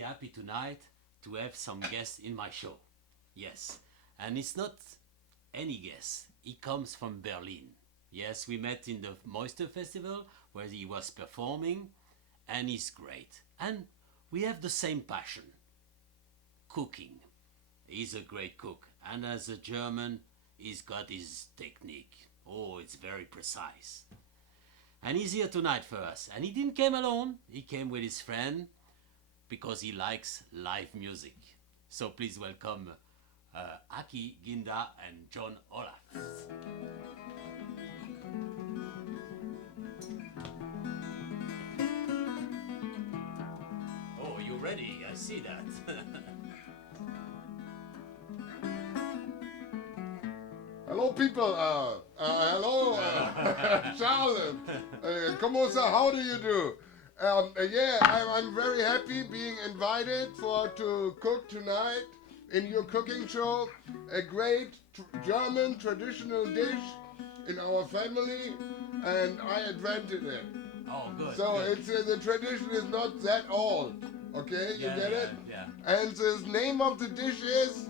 Happy tonight to have some guests in my show. Yes, and it's not any guest. He comes from Berlin. Yes, we met in the Moisture Festival where he was performing, and he's great. And we have the same passion, cooking. He's a great cook, and as a German, he's got his technique. Oh, it's very precise. And he's here tonight for us. And he didn't come alone. He came with his friend because he likes live music. So please welcome Hacki Ginda and John Olaf. Oh, you're ready. I see that. Hello, people. Hello, Charlotte. Comment ça? How do you do? Yeah, I'm very happy being invited to cook tonight in your cooking show. A great German traditional dish in our family, and I invented it. Oh, good. So good. it's the tradition is not that old. Okay, you Yeah, get it? Yeah. And the name of the dish is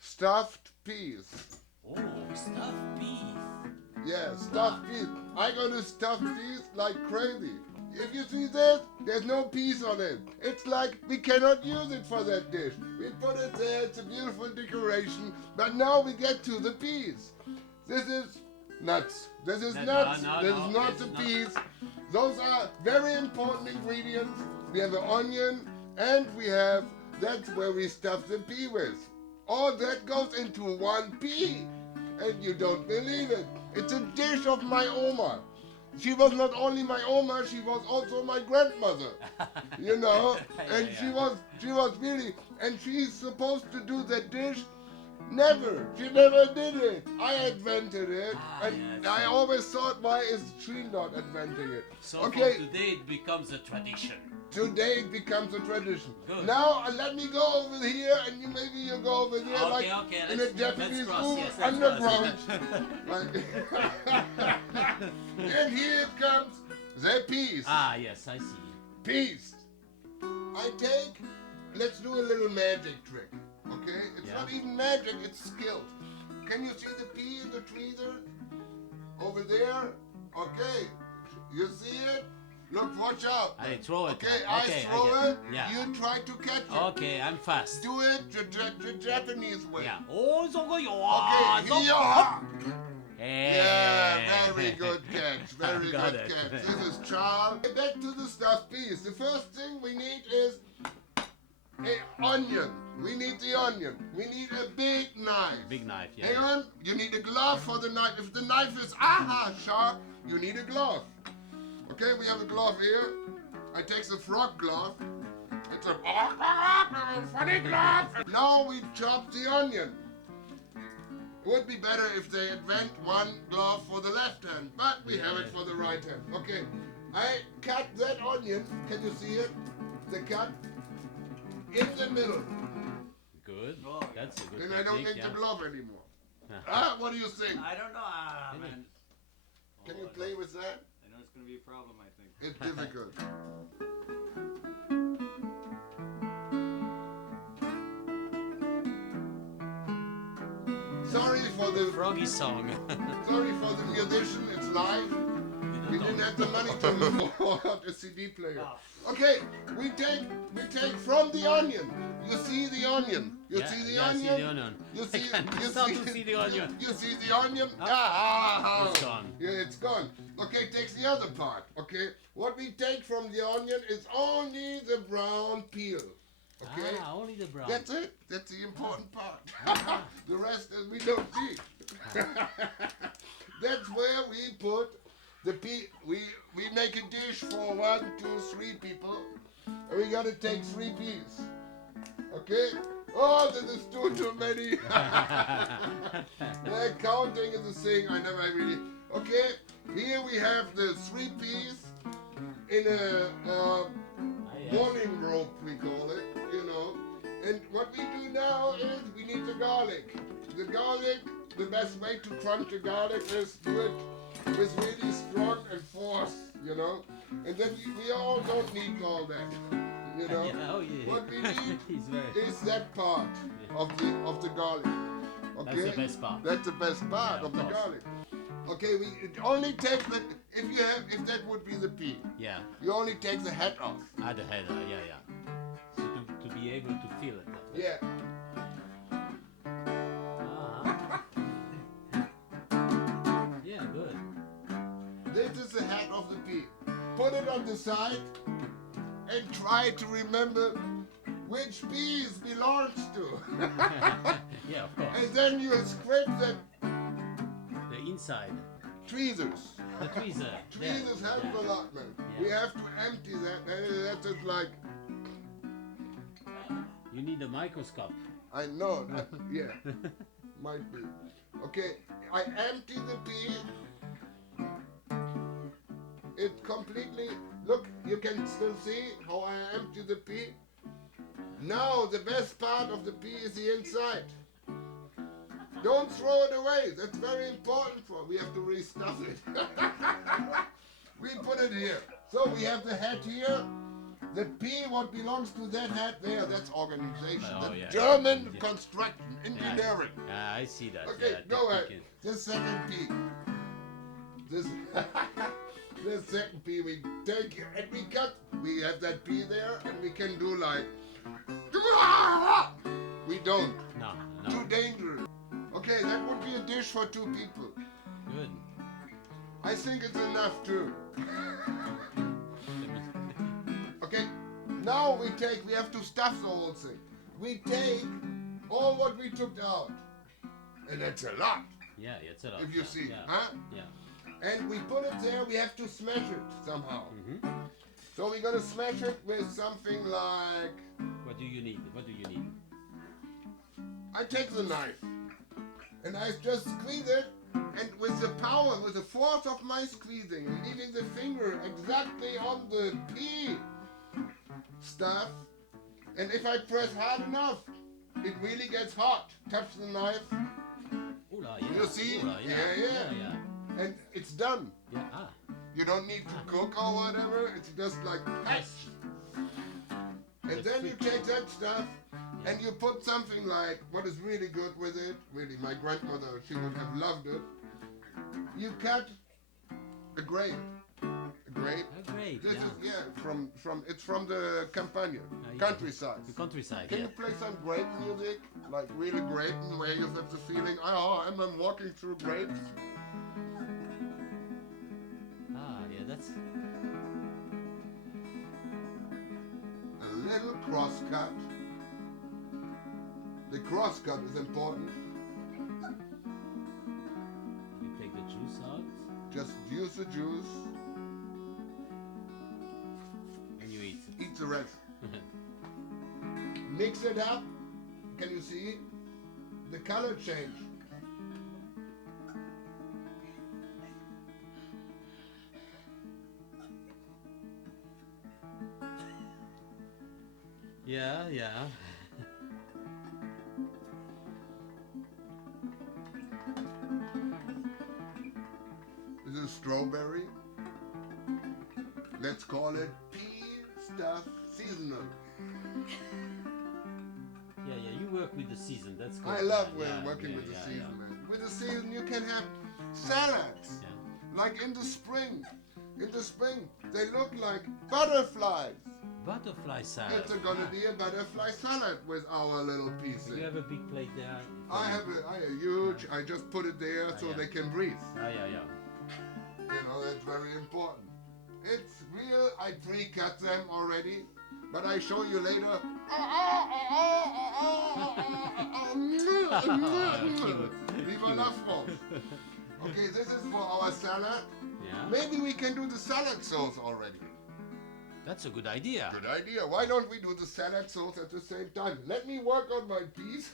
stuffed peas. Oh, stuffed peas. Yeah, stuffed peas. I'm gonna stuff peas like crazy. If you see this, there's no peas on it. It's like we cannot use it for that dish. We put it there, it's a beautiful decoration, but now we get to the peas. This is nuts. This is nuts. This is not the peas. Those are very important ingredients. We have an onion, and we have, that's where we stuff the pea with. All that goes into one pea. And you don't believe it. It's a dish of my Oma. She was not only my Oma, she was also my grandmother. You know? And she was really, and she's supposed to do that dish. Never. She never did it. I invented it. And I always thought, why is she not inventing it? So okay. from today it becomes a tradition. Today it becomes a tradition. Good. Now let me go over here, and maybe you go over there, Okay, in a Japanese food yes, underground. And here it comes the peas. Ah, yes, I see. Peas. Let's do a little magic trick. Okay? It's not even magic, it's skilled. Can you see the pea in the tweezer? Over there? Okay. You see it? Look, watch out. I throw it. Okay, I throw it. Yeah. You try to catch it. Okay, I'm fast. Do it the Japanese way. Yeah. Oh, Okay, Hey. yeah, very good catch. Very Got good it. catch. This is Charles. Back to the stuffed peas. The first thing we need is an onion. We need the onion. We need a big knife. Big knife, yeah. Hang on. You need a glove for the knife. If the knife is sharp, you need a glove. Okay, we have a glove here. I take the frog glove. It's a funny glove. Now we chop the onion. It would be better if they invent one glove for the left hand, but we have it for the right hand. Okay, I cut that onion. Can you see it? The cut in the middle. Good. That's a good Then I don't technique, need yeah. the glove anymore. What do you think? I don't know, man. Can you play with that? I know it's going to be a problem, I think. It's difficult. Sorry for the Froggy song. Sorry for the musician. It's live. We didn't have the money to afford a CD player. Okay, we take from the onion. You see the onion. You see the onion. I see the onion. You see. I can start to see the onion. You see the onion. It's gone. Yeah, it's gone. Okay, takes the other part. Okay, what we take from the onion is only the brown peel. Okay. Only the brown. That's it. That's the important part. The rest we don't need. That's where we put the pea. We make a dish for 1, 2, 3 people. And we gotta take 3 peas. Okay? Oh, this is too many. Counting is a thing I never really. Okay, here we have the 3 peas in a morning rope, we call it, you know. And what we do now is we need the garlic. The garlic, the best way to crunch the garlic is do it with really strong and force, you know. And then we all don't need all that. you know. Yeah, oh yeah. What we need He's very. is that part of the garlic. Okay? That's the best part. That's the best part Yeah, of of the course. garlic. Okay, it only takes the if that would be the pea, Yeah. you only take the head off. At the head. Yeah, yeah. So to be able to feel it. Yeah. Ah. Yeah, good. This is the head of the pea. Put it on the side and try to remember which piece belongs to. Yeah, of course. And then you scrape the The inside. tweezers. The tweezer. Tweezers help a lot, man. Yeah. We have to empty that. That's just like, You need a microscope. I know. Yeah, might be. Okay, I empty the pea. It completely, look, you can still see how I empty the pea. Now the best part of the pea is the inside. Don't throw it away. That's very important for. We have to restuff it. We put it here. So we have the head here. The pea, what belongs to that head there, that's organization. Oh, That's yeah. German Yeah. construction, Yeah, engineering. I see that. Okay, yeah, go ahead. technique. The second pea. This, the second pea we take and we cut. We have that pea there, and we can do like. We don't. No, Too no. dangerous. Okay, that would be a dish for 2 people. Good. I think it's enough too. Okay, now we have to stuff the whole thing. We take all what we took out, and that's a lot. Yeah, it's a lot. If you yeah, see, yeah, huh? Yeah. And we put it there, we have to smash it somehow. Mm-hmm. So we're gonna smash it with something like, What do you need? What do you need? I take the knife, and I just squeeze it, and with the power, with the force of my squeezing, leaving the finger exactly on the pea stuff, and if I press hard enough, it really gets hot. Touch the knife, Oula, yeah. You see? Oula, yeah. Yeah, yeah. Yeah, and it's done. yeah. Ah. You don't need to cook or whatever, it's just like, Yes. and then you take that stuff, and you put something like, what is really good with it, really, my grandmother, she would have loved it. You cut a grape. A grape. Oh, great. This Yeah. is, it's from the Campania, Yeah. countryside. The countryside. Can Yeah. you play some grape music? Like really grape, where you have the feeling, oh, I'm walking through grapes. Ah, yeah. That's. A little cross cut. The cross cut is important. You take the juice out Just use the juice, and you eat. eat the rest. Mix it up. Can you see? The color change. Yeah, yeah. This is strawberry. Let's call it pea stuff seasonal. Yeah, yeah. You work with the season. That's good. I love yeah, working yeah, with the yeah, season, man. With the season, you can have salads. Yeah. Like in the spring. In the spring, they look like butterflies. Butterfly salad. It's gonna be a butterfly salad with our little piece. You have a big plate there. I have a huge, I just put it there so yeah. they can breathe. Ah, yeah, yeah. You know, that's very important. It's real, I pre-cut them already, but I show you later. Lieber Nachbarn. Okay, this is for our salad. Yeah. Maybe we can do the salad sauce already. That's a good idea. Good idea. Why don't we do the salad sauce at the same time? Let me work on my piece.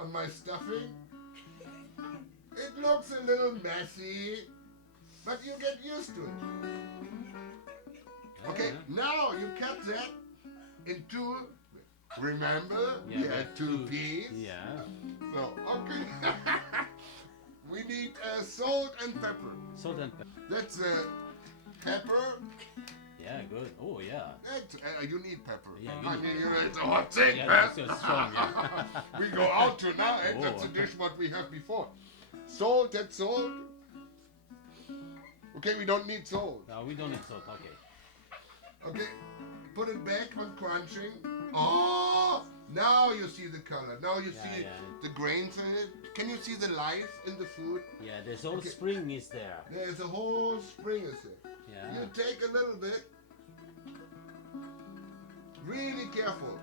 On my stuffing. It looks a little messy, but you get used to it. Okay, now you cut that in two. Remember, Yeah, we but had two peas. Yeah. So, okay. We need salt and pepper. Salt and pepper. That's pepper, Yeah. yeah, good. Oh, yeah. You need pepper. Yeah, I you mean, need you know, it's a hot thing, Yeah, man. it's so strong, yeah. We go out to now, and that's Oh. the dish what we have before. Salt, that's salt. Okay, we don't need salt. No, we don't need salt. Okay. Okay, put it back on crunching. Oh, now you see the color. Now you Yeah, see yeah. the grains in it. Can you see the life in the food? Yeah, there's all Okay. spring is there. There's a whole spring is there. Yeah. You take a little bit. Really careful.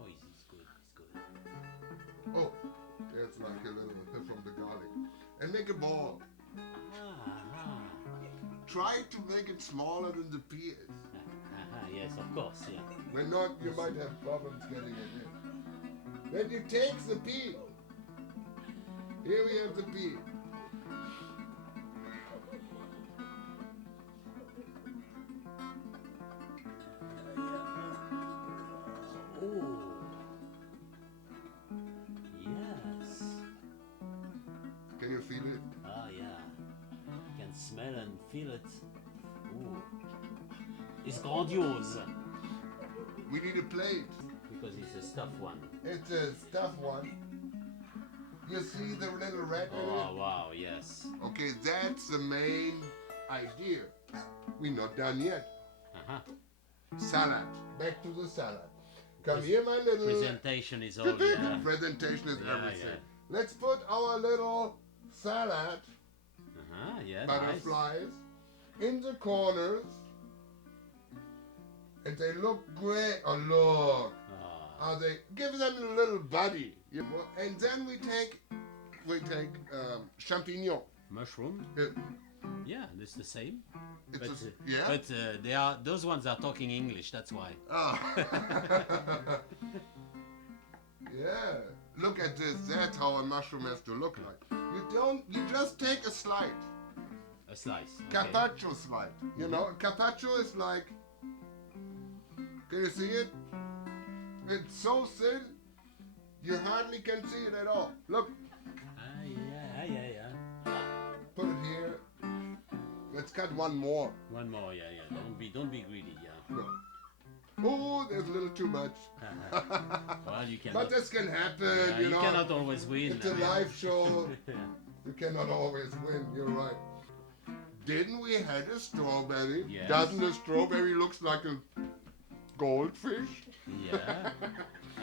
Oh, it's good. It's good. Oh, that's like a little bit from the garlic. And make a ball. Ah, Try to make it smaller than the pea is. yes, of course, yeah. When not, you might have problems getting it in. Then you take the pea. Here we have the pea. Oh. Yes. Can you feel it? Ah, yeah. You can smell and feel it. Ooh. It's grandiose. We need a plate. Because it's a stuffed one. It's a stuffed one. You see the little red in Oh, it? wow, yes. Okay, that's the main idea. We're not done yet. Uh-huh. Salad. Back to the salad. Come here, my little... Presentation is all, yeah. Presentation is Yeah, everything. yeah. Let's put our little salad, Uh-huh, yeah, nice. butterflies, in the corners. And they look great. Oh, look. Ah. Are they? Give them a little body. You know? And then we take champignon. Mushroom? Uh, Yeah, it's the same. It's But, yeah. but they are those ones are talking English. That's why. Oh. Yeah. Look at this. That's how a mushroom has to look like. You just take a slide. A slice. Okay. Carpaccio slide. You know, carpaccio is like. Can you see it? It's so thin, you hardly can see it at all. Look, Yeah. put it here. Let's cut one more. One more. Yeah. Don't be greedy. Yeah. No. Oh, there's a little too much. Well, you But cannot. this can happen, Yeah, you you know. cannot always win. It's a I mean. live show. Yeah. You cannot always win. You're right. Didn't we had a strawberry? Yes. Doesn't a strawberry looks like a goldfish? Yeah.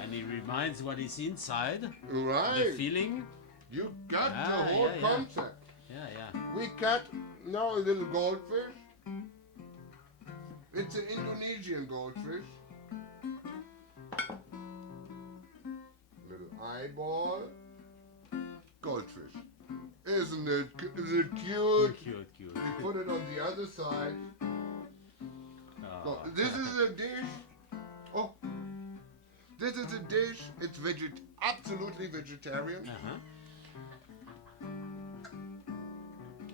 And it reminds what is inside. The Right. feeling. You got Ah, the whole yeah. concept. Yeah. We cut now a little goldfish. It's an Indonesian goldfish. Little eyeball. Goldfish. Isn't it cute? Cute. We put it on the other side. Oh. So this is a dish. Oh, this is a dish. It's absolutely vegetarian, Uh-huh.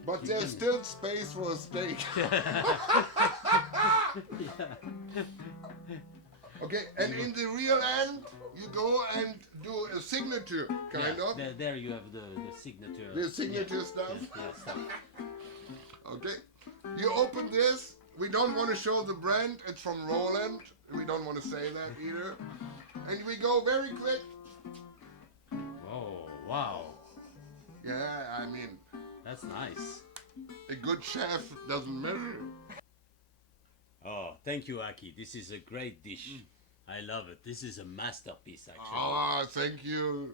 but You there's can- still space for a steak. Okay, and in the real end, you go and do a signature, kind Yeah, of. There you have the signature. The signature stuff. Yeah, stuff. Okay, you open this. We don't want to show the brand. It's from Roland. We don't want to say that either. And we go very quick. Oh, wow. Yeah, I mean, That's nice. a good chef doesn't measure. Oh, thank you, Hacki. This is a great dish. I love it. This is a masterpiece, actually. Ah, thank you.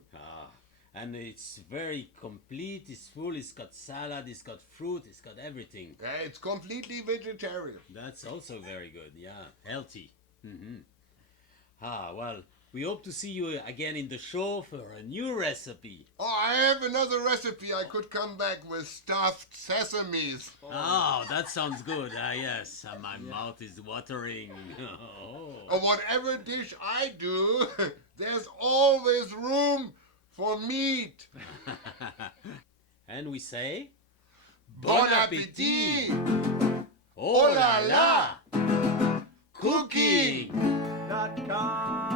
And it's very complete. It's full. It's got salad. It's got fruit. It's got everything. Yeah, it's completely vegetarian. That's also very good. Yeah, healthy. Well, we hope to see you again in the show for a new recipe. Oh, I have another recipe. I could come back with stuffed sesames. Oh, that sounds good. Yes, my mouth is watering. Oh. Or whatever dish I do, there's always room for meat. And we say, Bon appetit! Oh la la! Cooking! .com.